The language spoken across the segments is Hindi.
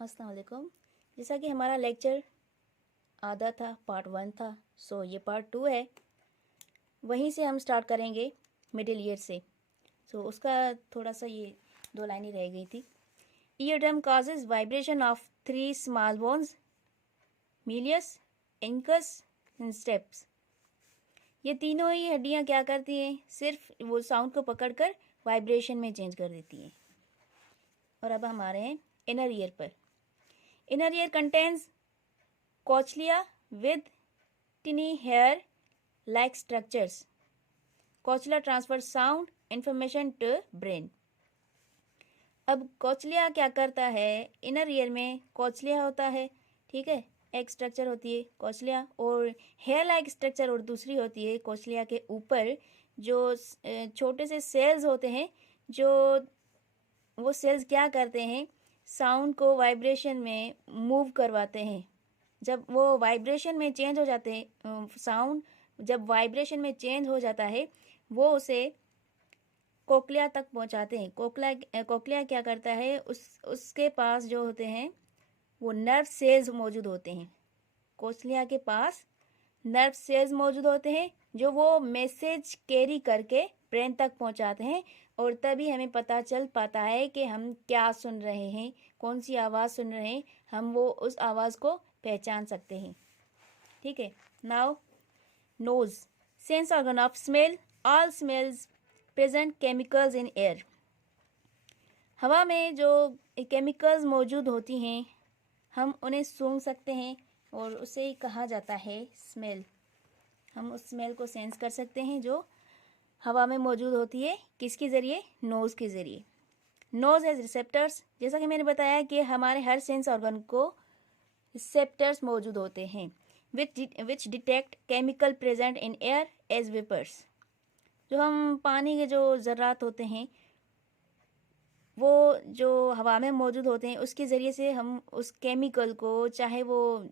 अस्सलाम वालेकुम। जैसा कि हमारा लेक्चर आधा था, पार्ट 1 था, सो ये पार्ट 2 है। वहीं से हम स्टार्ट करेंगे मिडिल ईयर से। सो उसका थोड़ा सा ये 2 लाइनें रह गई थी। Ear drum causes vibration of 3 small bones, malleus, incus and stapes. ये तीनों ही हड्डियाँ क्या करती हैं? सिर्फ वो साउंड को पकड़कर वाइब्रेशन में चेंज कर देती हैं। और अब हम आ रहे हैं इनर ईयर पर। Inner ear contains cochlea with tiny hair like structures. Cochlea transfers sound information to brain. अब कोचलिया क्या करता है? इनर ईयर में कोचलिया होता है, ठीक है, एक स्ट्रक्चर होती है कोचलिया, और हेयर लाइक स्ट्रक्चर और दूसरी होती है कोचलिया के ऊपर जो छोटे से सेल्स होते हैं, जो वो सेल्स क्या करते हैं? साउंड को वाइब्रेशन में मूव करवाते हैं। जब वो वाइब्रेशन में चेंज हो जाते हैं, साउंड जब वाइब्रेशन में चेंज हो जाता है, वो उसे कोक्लिया तक पहुंचाते हैं। कोक्लिया क्या करता है? उसके पास जो होते हैं वो नर्व सेल्स मौजूद होते हैं। कोक्लिया के पास नर्व सेल्स मौजूद होते हैं जो वो मैसेज कैरी करके ब्रेन तक पहुंचाते हैं, और तभी हमें पता चल पाता है कि हम क्या सुन रहे हैं, कौन सी आवाज़ सुन रहे हैं। हम वो उस आवाज़ को पहचान सकते हैं, ठीक है। Now nose, sense organ of smell. All smells present chemicals in air. हवा में जो केमिकल्स मौजूद होती हैं, हम उन्हें सूंघ सकते हैं, और उसे ही कहा जाता है स्मेल। हम उस स्मेल को सेंस कर सकते हैं जो हवा में मौजूद होती है। किसके ज़रिए? नोज़ के ज़रिए। Nose has receptors. जैसा कि मैंने बताया कि हमारे हर सेंस ऑर्गन को रिसेप्टर्स मौजूद होते हैं, which detect chemical present in air as vapours. जो हम पानी के जो ज़र्रात होते हैं, वो जो हवा में मौजूद होते हैं, उसके ज़रिए से हम उस केमिकल को, चाहे वो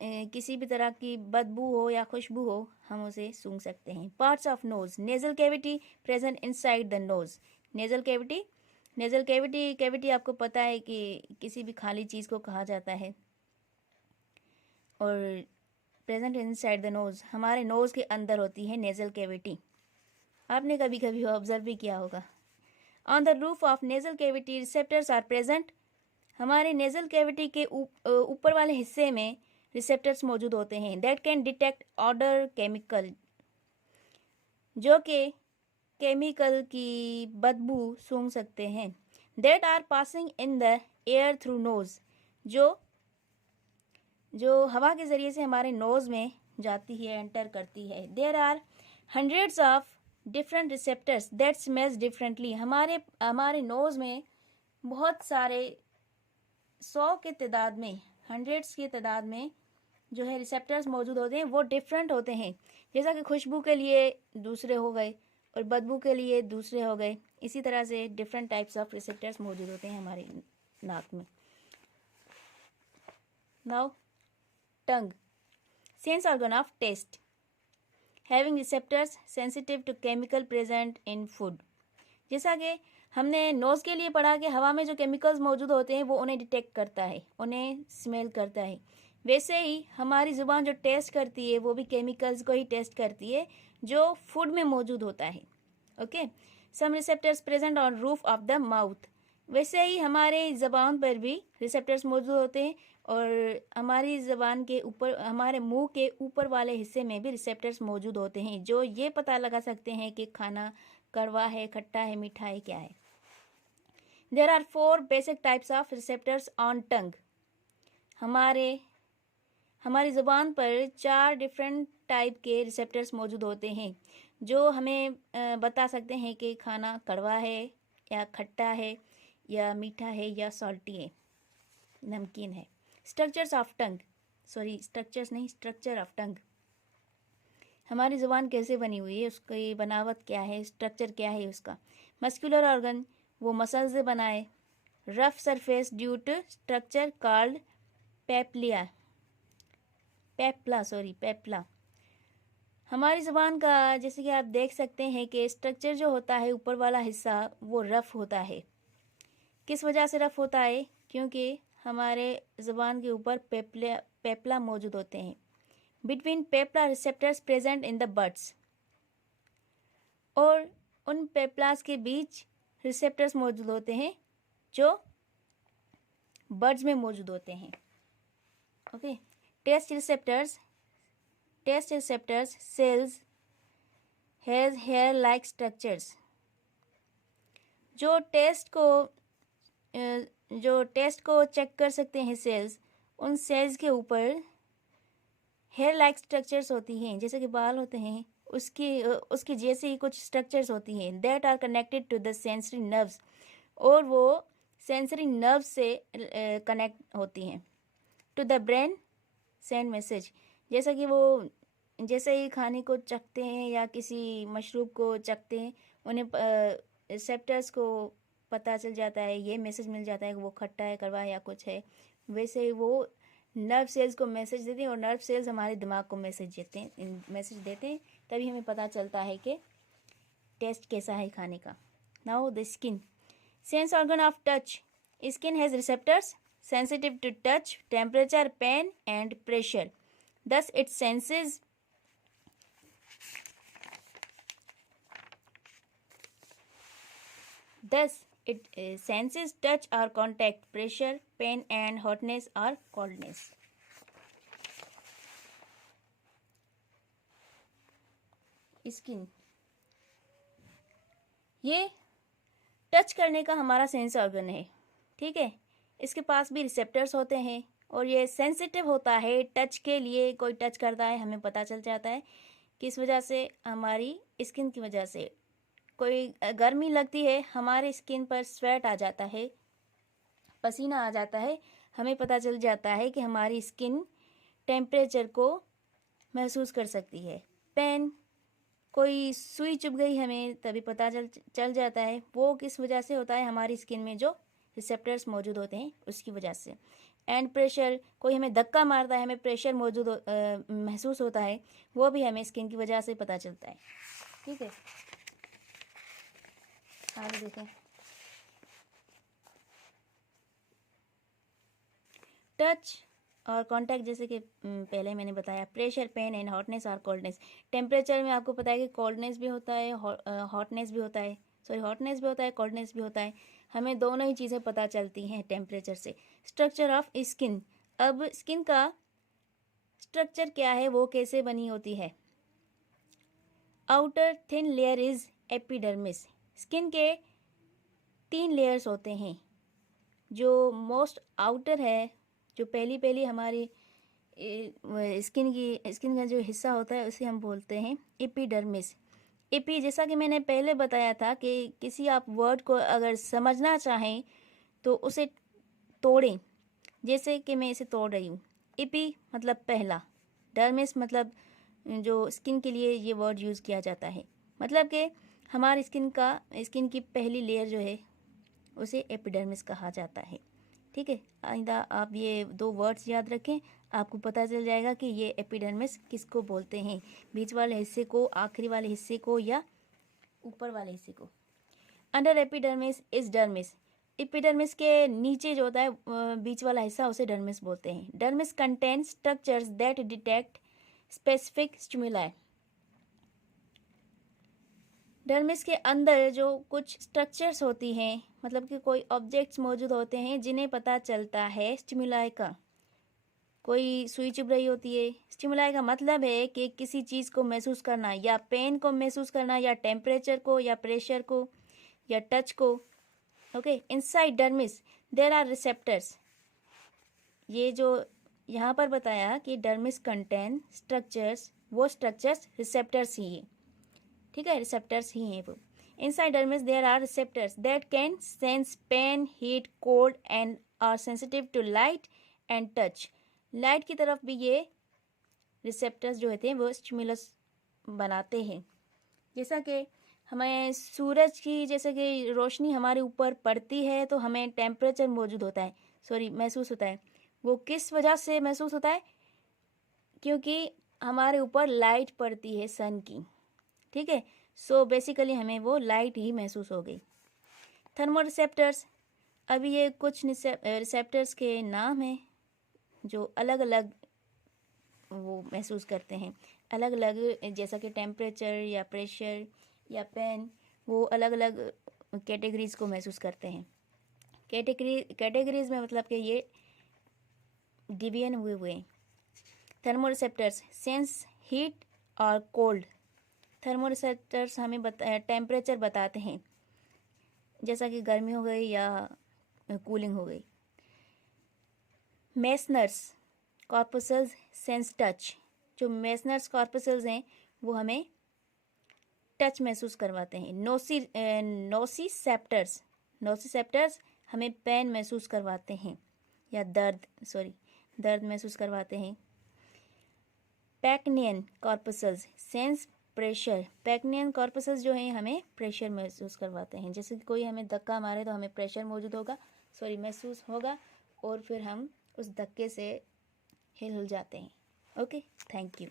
किसी भी तरह की बदबू हो या खुशबू हो, हम उसे सूंघ सकते हैं। Parts of nose, nasal cavity present inside the nose. Nasal cavity आपको पता है कि किसी भी खाली चीज़ को कहा जाता है, और प्रेजेंट इनसाइड द नोज, हमारे नोज के अंदर होती है नेजल कैविटी। आपने कभी कभी ऑब्जर्व भी किया होगा। On the roof of nasal cavity receptors are present. हमारे नेजल कैविटी के ऊपर वाले हिस्से में रिसेप्टर्स मौजूद होते हैं, that can detect odour chemical, जो कि केमिकल की बदबू सूंघ सकते हैं। That are passing in the air through nose, जो हवा के ज़रिए से हमारे नोज में जाती है, एंटर करती है। There are hundreds of different receptors that smells differently. हमारे नोज में बहुत सारे 100 के तादाद में, हंड्रेड्स की तादाद में जो है रिसेप्टर्स मौजूद होते हैं, वो डिफरेंट होते हैं। जैसा कि खुशबू के लिए दूसरे हो गए और बदबू के लिए दूसरे हो गए, इसी तरह से डिफरेंट टाइप्स ऑफ रिसेप्टर्स मौजूद होते हैं हमारे नाक में। Now tongue, sense organ of taste, having receptors sensitive to chemical present in food. जैसा कि हमने नोज़ के लिए पढ़ा कि हवा में जो केमिकल्स मौजूद होते हैं वो उन्हें डिटेक्ट करता है, उन्हें स्मेल करता है, वैसे ही हमारी ज़ुबान जो टेस्ट करती है वो भी केमिकल्स को ही टेस्ट करती है जो फूड में मौजूद होता है। Okay, some receptors present on roof of the mouth. वैसे ही हमारे ज़बान पर भी रिसेप्टर्स मौजूद होते हैं, और हमारी ज़बान के ऊपर, हमारे मुंह के ऊपर वाले हिस्से में भी रिसेप्टर्स मौजूद होते हैं, जो ये पता लगा सकते हैं कि खाना कड़वा है, खट्टा है, मीठा है, क्या है। There are 4 basic types of receptors on tongue. हमारी ज़ुबान पर 4 डिफरेंट टाइप के रिसेप्टर्स मौजूद होते हैं, जो हमें बता सकते हैं कि खाना कड़वा है या खट्टा है या मीठा है या सॉल्टी है, नमकीन है। Structure of tongue. हमारी ज़ुबान कैसे बनी हुई है, उसकी बनावट क्या है, स्ट्रक्चर क्या है उसका। मस्कुलर ऑर्गन, वो मसल से बना है। Rough surface due to structure called papilla. हमारी ज़ुबान का, जैसे कि आप देख सकते हैं कि स्ट्रक्चर जो होता है ऊपर वाला हिस्सा वो रफ़ होता है। किस वजह से रफ़ होता है? क्योंकि हमारे ज़ुबान के ऊपर पेपला मौजूद होते हैं। Between papilla receptors present in the buds, और उन पेपलास के बीच रिसेप्टर्स मौजूद होते हैं जो बड्स में मौजूद होते हैं। Okay, taste receptors cells has hair like structures. जो टेस्ट को चेक कर सकते हैं सेल्स, उन सेल्स के ऊपर हेयर लाइक स्ट्रक्चर्स होती हैं, जैसे कि बाल होते हैं, उसकी जैसे ही कुछ स्ट्रक्चर्स होती हैं। That are connected to the sensory nerves, और वो सेंसरी नर्व से कनेक्ट होती हैं। To the brain send message, जैसा कि वो जैसे ही खाने को चखते हैं या किसी मशरूब को चखते हैं, उन्हें रिसेप्टर्स को पता चल जाता है, ये मैसेज मिल जाता है कि वो खट्टा है, कड़वा है या कुछ है। वैसे ही वो नर्व सेल्स को मैसेज देते हैं, और नर्व सेल्स हमारे दिमाग को मैसेज देते हैं, तभी हमें पता चलता है कि टेस्ट कैसा है खाने का। Now the skin, sense organ of touch. Skin has receptors sensitive to touch, temperature, pain and pressure. Thus it senses touch or contact, pressure, pain and hotness or coldness. Skin, ये टच करने का हमारा सेंस ऑर्गन है, ठीक है। इसके पास भी रिसेप्टर्स होते हैं, और ये सेंसिटिव होता है टच के लिए। कोई टच करता है, हमें पता चल जाता है। किस वजह से? हमारी स्किन की वजह से। कोई गर्मी लगती है, हमारे स्किन पर स्वेट आ जाता है, पसीना आ जाता है, हमें पता चल जाता है कि हमारी स्किन टेम्परेचर को महसूस कर सकती है। पेन, कोई सुई चुभ गई हमें, तभी पता चल जाता है। वो किस वजह से होता है? हमारी स्किन में जो रिसेप्टर्स मौजूद होते हैं उसकी वजह से। एंड प्रेशर, कोई हमें धक्का मारता है, हमें प्रेशर महसूस होता है, वो भी हमें स्किन की वजह से पता चलता है, ठीक है। आगे देखें, टच और कांटेक्ट, जैसे कि पहले मैंने बताया। प्रेशर, पेन एंड हॉटनेस और कोल्डनेस। टेम्परेचर में आपको पता है कि कोल्डनेस भी होता है, हॉटनेस भी होता है, हॉटनेस भी होता है, कोल्डनेस भी होता है। हमें दोनों ही चीज़ें पता चलती हैं टेम्परेचर से। स्ट्रक्चर ऑफ स्किन, अब स्किन का स्ट्रक्चर क्या है, वो कैसे बनी होती है? Outer thin layer is epidermis. Skin के 3 लेयर्स होते हैं। जो मोस्ट आउटर है, जो पहली हमारी स्किन का जो हिस्सा होता है, उसे हम बोलते हैं एपिडर्मिस। एपी, जैसा कि मैंने पहले बताया था कि किसी आप वर्ड को अगर समझना चाहें तो उसे तोड़ें, जैसे कि मैं इसे तोड़ रही हूँ। एपी मतलब पहला, डर्मिस मतलब जो स्किन के लिए ये वर्ड यूज़ किया जाता है, मतलब कि हमारी स्किन की पहली लेयर जो है उसे एपिडर्मिस कहा जाता है, ठीक है। आइंदा आप ये 2 वर्ड्स याद रखें, आपको पता चल जाएगा कि ये एपिडर्मिस किसको बोलते हैं, बीच वाले हिस्से को, आखिरी वाले हिस्से को, या ऊपर वाले हिस्से को। Under epidermis is dermis. Epidermis के नीचे जो होता है बीच वाला हिस्सा, उसे डर्मिस बोलते हैं। Dermis contain structures that detect specific stimuli. Dermis के अंदर जो कुछ स्ट्रक्चर्स होती हैं, मतलब कि कोई ऑब्जेक्ट्स मौजूद होते हैं जिन्हें पता चलता है स्टिमुलाई का। कोई सुई चुभ रही होती है, स्टिमुलाई का मतलब है कि किसी चीज़ को महसूस करना, या पेन को महसूस करना, या टेम्परेचर को, या प्रेशर को, या टच को। Okay, inside dermis there are receptors. ये जो यहाँ पर बताया कि डर्मिस कंटेन स्ट्रक्चर्स, वो स्ट्रक्चर्स रिसेप्टर्स ही है, ठीक है, रिसेप्टर्स ही हैं वो। Inside dermis there are receptors that can sense pain, heat, cold and are sensitive to light and touch. Light की तरफ भी ये रिसेप्टर्स जो होते हैं वो स्टिमुलस बनाते हैं। जैसा कि हमें सूरज की जैसे कि रोशनी हमारे ऊपर पड़ती है तो हमें टेम्परेचर महसूस होता है। वो किस वजह से महसूस होता है? क्योंकि हमारे ऊपर लाइट पड़ती है सन की, ठीक है। सो बेसिकली हमें वो लाइट ही महसूस हो गई। थर्मोरिसेप्टर्स, अभी ये कुछ रिसेप्टर्स के नाम हैं जो अलग अलग वो महसूस करते हैं, अलग अलग, जैसा कि टेम्परेचर या प्रेशर या पेन, वो अलग अलग कैटेगरीज को महसूस करते हैं। कैटेगरीज में मतलब कि ये डिवीजन हुए हैं। थर्मोरिसेप्टर्स सेंस हीट और कोल्ड। थर्मोरिसेप्टर्स हमें टेम्परेचर बताते हैं, जैसा कि गर्मी हो गई या कूलिंग हो गई। मेसनर्स कॉर्पस्कल्स सेंस टच। जो मेसनर्स कॉर्पस्कल्स हैं वो हमें टच महसूस करवाते हैं। नोसिसेप्टर्स हमें पेन महसूस करवाते हैं या दर्द महसूस करवाते हैं। पैक्नियन कॉर्पस्कल्स सेंस प्रेशर। पैक्नियन कॉर्पस्कल्स जो हैं हमें प्रेशर महसूस करवाते हैं, जैसे कि कोई हमें धक्का मारे तो हमें प्रेशर महसूस होगा और फिर हम उस धक्के से हिल जाते हैं। Okay, thank you.